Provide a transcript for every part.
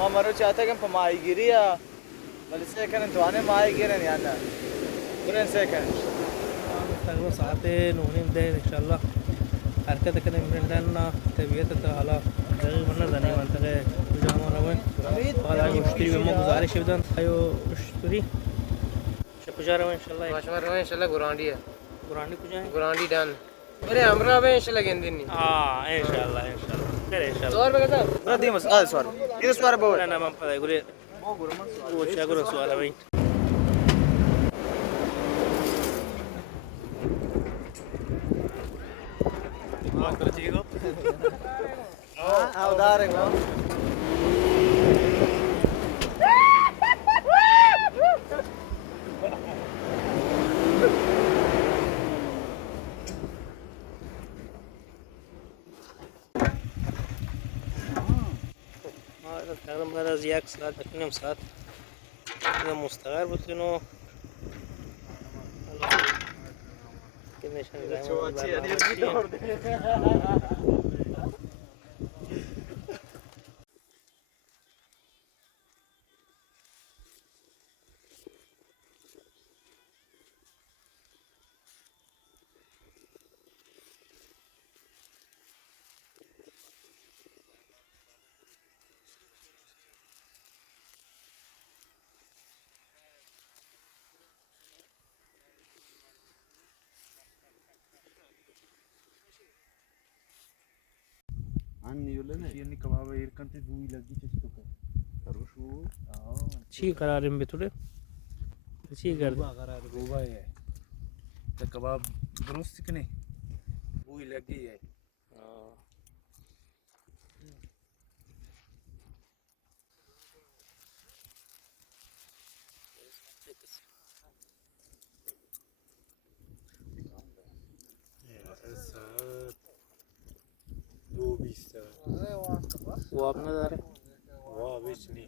ما مرو چاته کم پمایگیری یا ولی سیکنن توانه مایگیرن یا نه برن سیکنن تقریبا ساعتين ونبدأ إن شاء الله حركتك كده من عندنا تبيتك على تقريبا نزني منطقة جامعة وين هذا مشتري بما گزارش بدن تايو مشتري شپجارة وين إن شاء الله ماشوار وين إن شاء الله غراندي ہے قرآني كجاي غراندي دان میرے امرا وين إن شاء الله گندني إن شاء الله إن شاء الله خير إن شاء الله صور بكذا ردي مس سوار إذا سوار بقول أنا ما بدي أقول هو شيء أقول سؤال وين ما كرتيجو أو دارك ما تقريبا هذا زياك ساعات تقريبا ساعات إذا مستغرب قلت إنه كنا Yeni kebaba irkante dui lagi chesto ka. Terus شي قرارين بتوله شي قرار agar goba hai. The kebab درست کنه بوی لگی ہے دو بیسته واب نداره وابش نی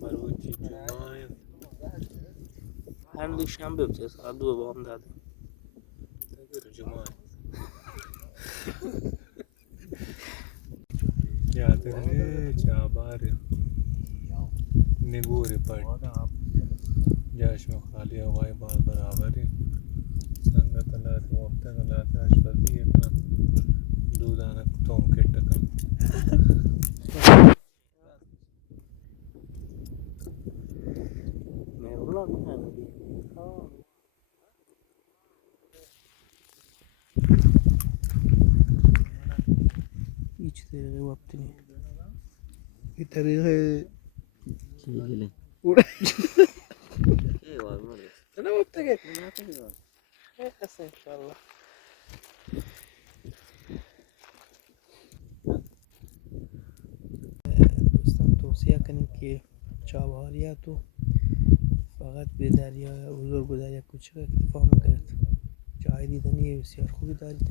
مروچی جمعه هم شنبه بشه ساعت 2 با هم داده تگر جمعه یادنه چاباره نگوره پڑ جاش میں خالی ہوائی بال برابر ہے سنگت اللہ تے وقت اللہ تے اشفاقی اتنا دودانا توم کے ٹکن میں بولا نہیں هیچ طریقه وقت نیست یہ طریقے Gile. Eyvallah mı? انا وقت گئے بس ان شاء الله دوستان توصیه کنیم که چابهاریات رو فقط به دریا بزرگ و دریا کوچک اکتفا میکند جای دیدنی بسیار خوبی دارید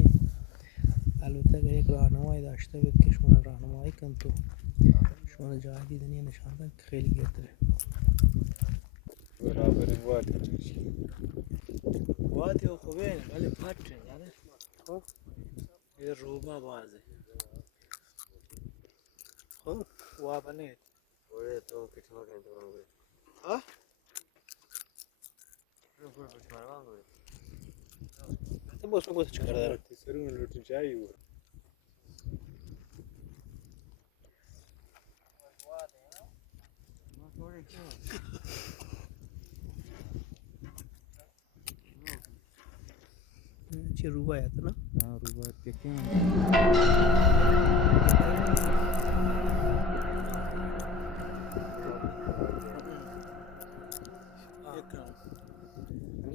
البته اگر یک راهنمایی داشته بید که شما راهنمایی کن تو شما جای دیدنی نشان دن که خیلی گرده برابر وقت چیزی وادي وخوين ولی پاترین یعنی خب یه روبا بازه خب وابا نہیں اوره تو کتنا کنید رو ها رو کتنا رو حتی باز میگوید چکار داره سرون لوٹن چاہیے چه روبایت نه روبا دیکھیں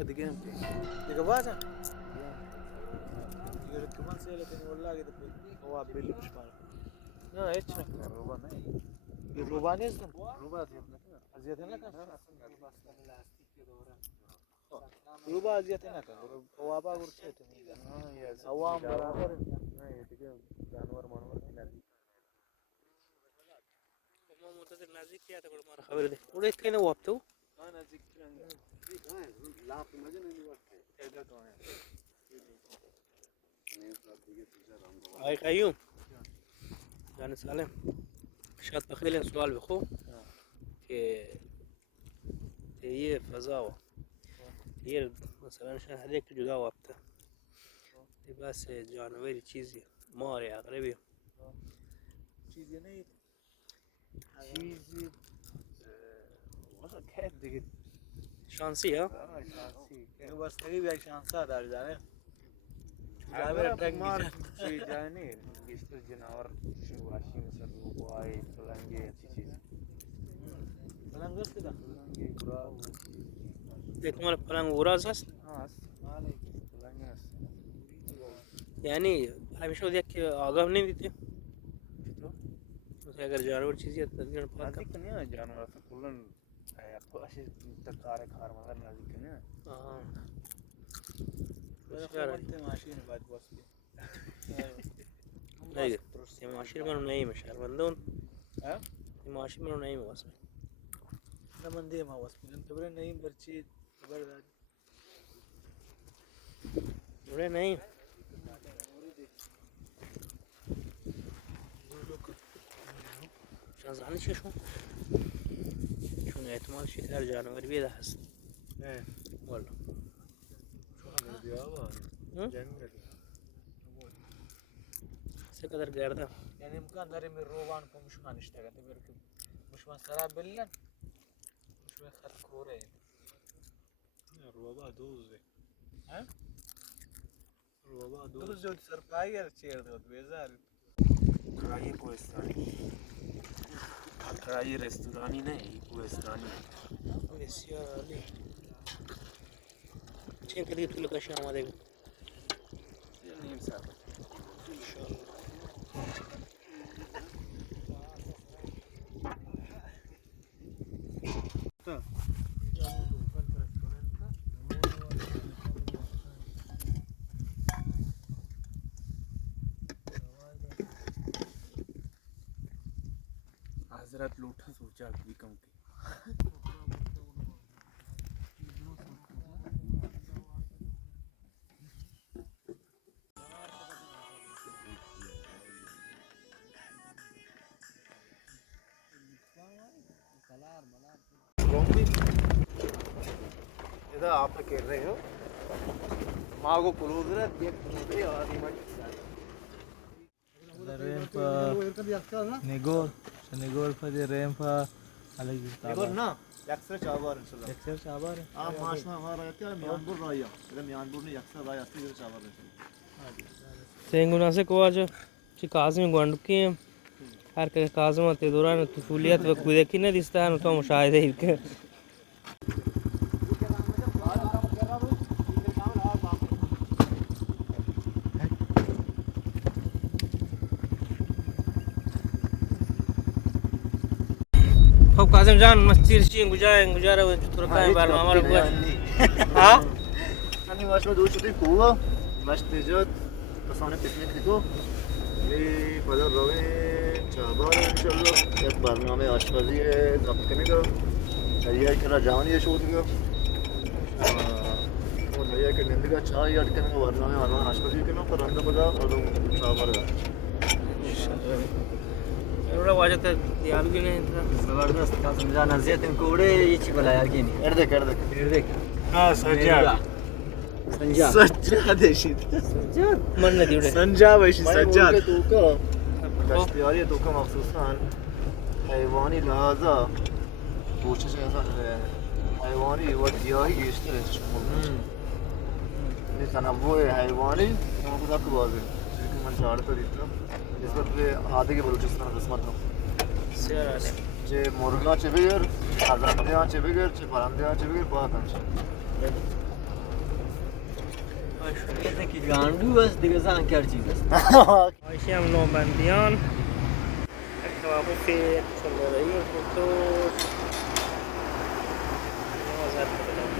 انگه دیگه هم که دیگه بازا دیگه كمان سيلة كان والله كده هو باللي مش فاهم لا هيك روبا نہیں روبا نیست روبا اذیت نکن روبا اذیت نکن وابا ورچه تو عوام برابر نه دیگه جانور مانور نزدیک ما منتظر نزدیک کیا تا ما خبر ده اون کینه وابتو ها نزدیک لاپ مجه نہیں وقت ایدا تو ہے آقای قیوم جان سالم شاید بخیلی این سوال بخو که یه فضا و یه مثلا شهر یک جدا وقته یه بس جانوری چیزی ماری عقربی چیزی نه چیزی واسه کیف دیگه شانسی ها شانسی اینو بس تقریبا یک شانس داره داره جانور تک مار چی جانی بیشتر جناور شو واشی مثلا روبای فلانگه چی چیز فلانگ است ده فلانگه گرا یک مال پلنگ وراز هست هست مالی فلانگ است یعنی همیشه بود یک آگاه نمیدید مثلا اگر جانور چیزی هست تدگیر پاک نزدیک نه جانور است کلن پاشی تکاره کار مگر نزدیک نه آها بسیار ماشین باید واسه نه این ماشین منو نایمه شهروندون ها این ماشین منو نایمه واسه نه من دیم واسه انت برای نیم برچی خبر داری دوره نایم شان زنی چه شون چون احتمال شکر جانور بیده هست نه والا شو دیابا جنگل سه قدر گرده یعنی امکان داره می روان کو مشمان اشتغل برکم مشمان سرا بلن مشمان خط کوره روبا دوزه ها روبا دو دوز زود سر پایر چیر داد بیزار کرائی کوهستانی کرائی رستورانی نہیں کوهستانی بسیار عالی چه کلی تو لوکیشن آماده بود نیم ساعت حضرت لوٹا سوچا بھی کم کی इधर आप तो खेल रहे हो माँ को क्लोज रहा देख रहे हो आदमी Negor, Negor pa di rempa alagi Negor na yaksa çabar inşallah. Ekser sabar. Aa maaşma var ya ki miyanbur raya. Ile miyanbur ne yaksa raya asli bir çabar inşallah. سنگونا سے کو آج چی کازمی گوندکی هر که کازم تی دوران طفولیت و کودکی ندیستن و تو مشاهده اید که خب کازم جان مسیر چی گجاره و ترکای برنامه رو بود ها Hani maaşma doğru şutu kuva. Maaş tecrüt. Kasane piknik diko. پدر روی چهار انشالله یک برنامه آشپزی ضبط کنید در یک کلا جهانی شد دیگه و در یک نندگا چای یاد کنید برنامه آنها آشپزی کنید پر رنده خدا آدم چهار ده ضرور واجد دیالوگی نہیں تھا زبردست قاسم جان اذیت ان کوڑے یہ چی بلا یار کی نہیں اردek دیکھ Ha sajjad. سنجا Saccade eşit. من ندی وڑے Sanca eşit saccade. Toka. دستیاری توکا مخصوصا حیوانی لحاظا پوچش انسان حیوانی و گیاهی بیشتر چشم این تنوع حیوانی موجود आपको वाज़ेह क्योंकि मैं जानता था نسبت به आधे के बलूचिस्तान قسمت में بسیار عالی چه مرغا چه بگر خزنده ها چه بگر چه پرنده ها چه بگر باید همشه कहते कि गांडू बस دیگه زن کر چیز است آیشی هم نوبندیان توقف سلوری خطوط نوازد بدم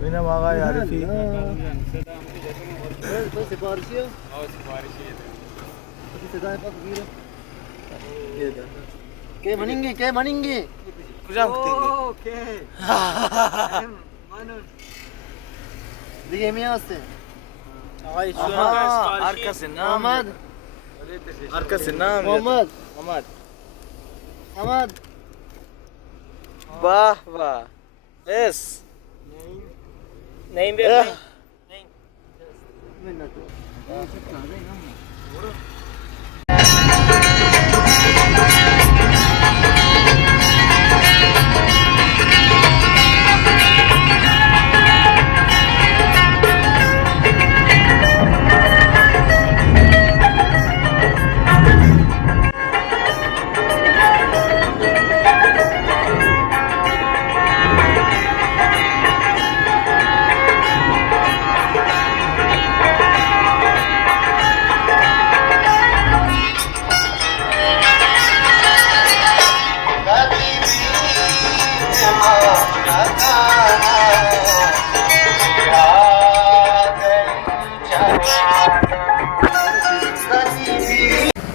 ببینم آقای عارفی سفارشی ها؟ سفارشی صدای پاک بگیره के बनेंगे کجا بودی؟ اوكي دیگه میاسته آقای چون آها، هر کس نام محمد هر کس نام محمد محمد واه واه اس نیم بیا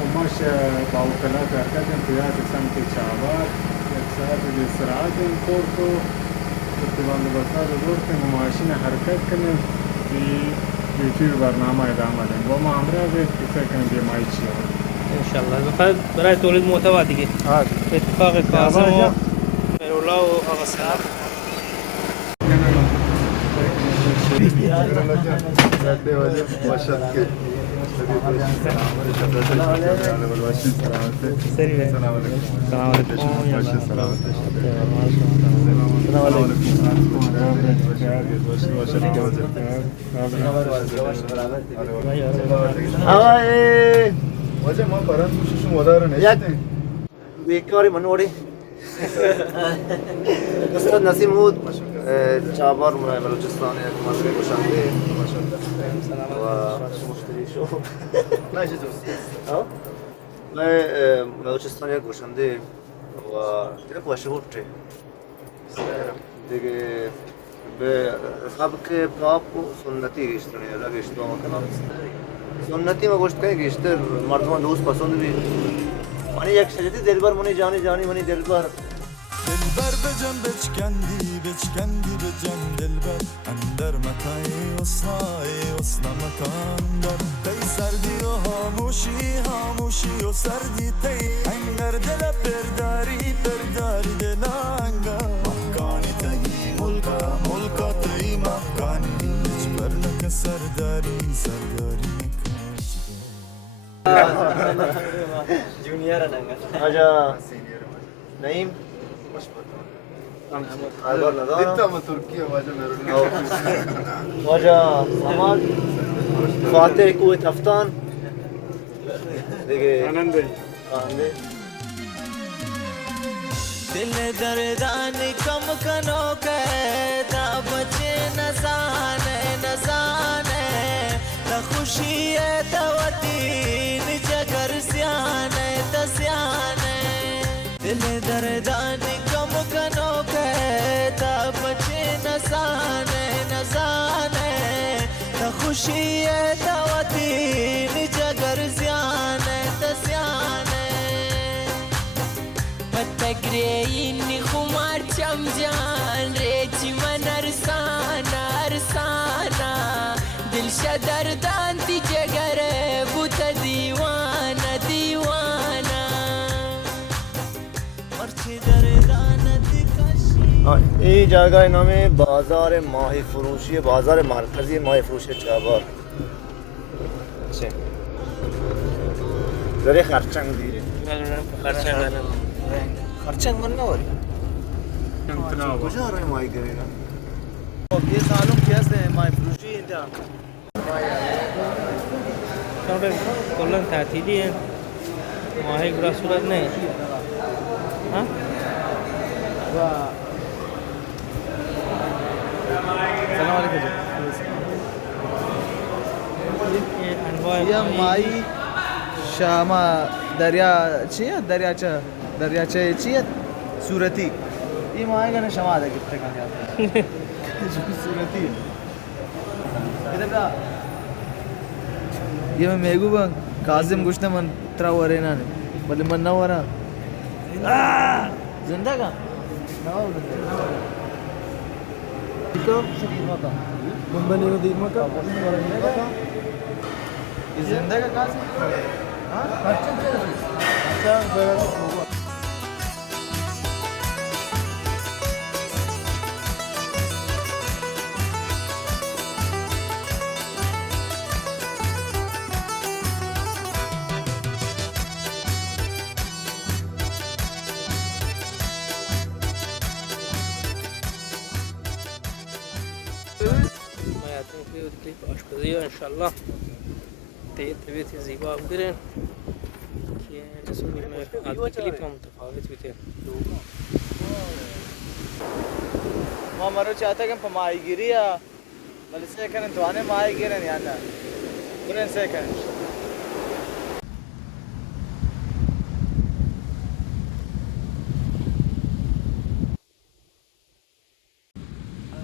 وماش باوكلات أخذن في هذا سمت شعبات يكسات بسرعات كورتو اتبان بسات دورتن وماشين حركات كنن في يوتيوب برنامه ادامه دن و ما همراه بید کسا کن بیمایی چی هون انشالله فقط برای تولید محتوا دیگه اتفاق کاظم و خیرالله و آقا سلام وجه ما بران گوششون مدار نشته بیکاری منوری استاد نسیم بود چابار بلوچستان یک مزرعه گوشنده و مشتری شو نه چه دوستی من بلوچستان یک گوشنده و دیگه مشهور ته دیگه به سبک پاپ و سنتی گشتنی الگ اشتباه میکنم سنتی ما گوشت کنی گشتر مردمان دوست پسند بید منی یک شجتی دلبر منی جانی منی دلبر دلبر بجم بچکندی بجم دلبر اندر مکای اصلا مکان دار تی سردی و هاموشی و سردی تی انگر دل پرداری دلانگا مکانی تی ملکا تی مکانی جبر لک سرداری جونيور انا آجا نعیم آگار ندارم دیتا ما ترکیه واجه میرونی آجا سامال فاتح کوه تفتان دیگه آننده خانده दिल दर्दान कम कनो कहता बचे न जाने त खुशी है तवतीन जगर सियाने दिल दर्दान कम कनो कहता बचे न जाने त खुशी है तवतीन जगर सियाने تگریینی خمار چم جان ریچی من ارسانا دل شدردان تی جگره بوت دیوانا مرچی دردان تی کشی این جایگاه نام بازار ماهی فروشی بازار مرکزی ماهی فروشی چابار داره خرچنگ دیره خرچنگ من نواری کجا رای ماهی گرینا یه سالم کی هست ماهی فروشی اینجا کلا تعطیلی ماهی گرا صورت نه ها سلام علیکم یا ماهی شاما دریا چیه دریاچه چیه صورتی این ماهی گنه شما ده گفته کنید صورتی یه میگو بان کاظم گوشته من ترا ورینانه ولی من نورا زنده का मुंबई को दीप मत जिंदा का कहाँ से ما يعطيك فيه الكليب أشكرية إن شاء الله تبيتي زيبا وكرين كي نسوي ما عاد الكليب ما متفاوت بيتين ما مرو चाहता कि हम माई गिरी या बल से करें तो आने माई गिरन या ना बुरन से करें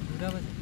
बुरा बस